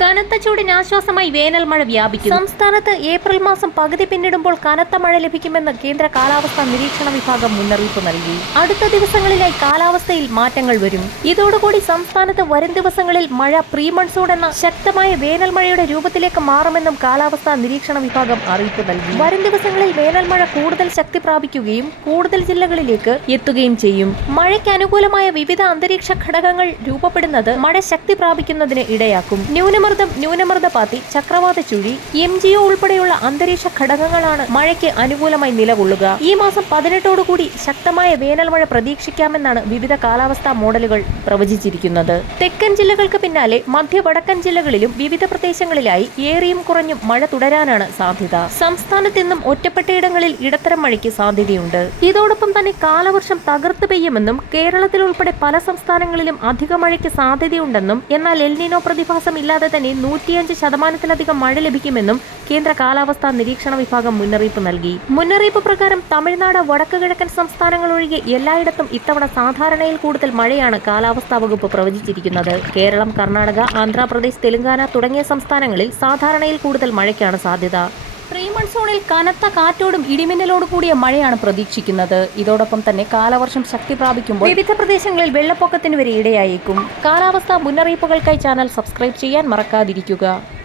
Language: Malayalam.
കനത്ത ചൂടിന് ആശ്വാസമായി വേനൽ മഴ വ്യാപിക്കും. സംസ്ഥാനത്ത് ഏപ്രിൽ മാസം പകുതി പിന്നിടുമ്പോൾ കനത്ത മഴ ലഭിക്കുമെന്ന് കേന്ദ്ര കാലാവസ്ഥാ നിരീക്ഷണ വിഭാഗം മുന്നറിയിപ്പ് നൽകി. അടുത്ത ദിവസങ്ങളിലായി കാലാവസ്ഥയിൽ മാറ്റങ്ങൾ വരും. ഇതോടുകൂടി സംസ്ഥാനത്ത് വരും ദിവസങ്ങളിൽ മഴ പ്രീ മൺസൂൺ എന്ന ശക്തമായ വേനൽ മഴയുടെ രൂപത്തിലേക്ക് മാറുമെന്നും കാലാവസ്ഥാ നിരീക്ഷണ വിഭാഗം അറിയിപ്പ് നൽകി. വരും ദിവസങ്ങളിൽ വേനൽ മഴ കൂടുതൽ ശക്തി പ്രാപിക്കുകയും കൂടുതൽ ജില്ലകളിലേക്ക് എത്തുകയും ചെയ്യും. മഴയ്ക്ക് അനുകൂലമായ വിവിധ അന്തരീക്ഷ ഘടകങ്ങൾ രൂപപ്പെടുന്നത് മഴ ശക്തി പ്രാപിക്കുന്നതിന് ഇടയാക്കും. ന്യൂനമർദ്ദപാത്തി, ചക്രവാത ചുഴി, MGO ഉൾപ്പെടെയുള്ള അന്തരീക്ഷ ഘടകങ്ങളാണ് മഴയ്ക്ക് അനുകൂലമായി നിലകൊള്ളുക. ഈ മാസം 18 ശക്തമായ വേനൽ മഴ പ്രതീക്ഷിക്കാമെന്നാണ് വിവിധ കാലാവസ്ഥാ മോഡലുകൾ പ്രവചിച്ചിരിക്കുന്നത്. തെക്കൻ ജില്ലകൾക്ക് പിന്നാലെ മധ്യ വടക്കൻ ജില്ലകളിലും വിവിധ പ്രദേശങ്ങളിലായി ഏറിയും കുറഞ്ഞും മഴ തുടരാനാണ് സാധ്യത. സംസ്ഥാനത്ത് ഇന്നും ഒറ്റപ്പെട്ടയിടങ്ങളിൽ ഇടത്തരം മഴയ്ക്ക് സാധ്യതയുണ്ട്. ഇതോടൊപ്പം തന്നെ കാലവർഷം തകർത്ത് പെയ്യുമെന്നും കേരളത്തിൽ ഉൾപ്പെടെ പല സംസ്ഥാനങ്ങളിലും അധിക മഴയ്ക്ക് സാധ്യതയുണ്ടെന്നും എന്നാൽ എൽനിനോ പ്രതിഭാസം ഇല്ലാതെ തന്നെ 105% മഴ ലഭിക്കുമെന്നും കേന്ദ്ര കാലാവസ്ഥാ നിരീക്ഷണ വിഭാഗം മുന്നറിയിപ്പ് നൽകി. മുന്നറിയിപ്പ് പ്രകാരം തമിഴ്നാട്, വടക്ക് കിഴക്കൻ സംസ്ഥാനങ്ങൾ ഒഴികെ എല്ലായിടത്തും ഇത്തവണ സാധാരണയിൽ കൂടുതൽ മഴയാണ് കാലാവസ്ഥാ വകുപ്പ് പ്രവചിച്ചിരിക്കുന്നത്. കേരളം, കർണാടക, ആന്ധ്രാപ്രദേശ്, തെലങ്കാന തുടങ്ങിയ സംസ്ഥാനങ്ങളിൽ സാധാരണയിൽ കൂടുതൽ മഴയ്ക്കാണ് സാധ്യത. പ്രീ മൺസൂണിൽ കനത്ത കാറ്റോടും ഇടിമിന്നലോട് കൂടിയ മഴയാണ് പ്രതീക്ഷിക്കുന്നത്. ഇതോടൊപ്പം തന്നെ കാലവർഷം ശക്തി പ്രാപിക്കുമ്പോൾ വിവിധ പ്രദേശങ്ങളിൽ വെള്ളപ്പൊക്കത്തിന് വരെ ഇടയായേക്കും. കാലാവസ്ഥാ മുന്നറിയിപ്പുകൾക്കായി ചാനൽ സബ്സ്ക്രൈബ് ചെയ്യാൻ മറക്കാതിരിക്കുക.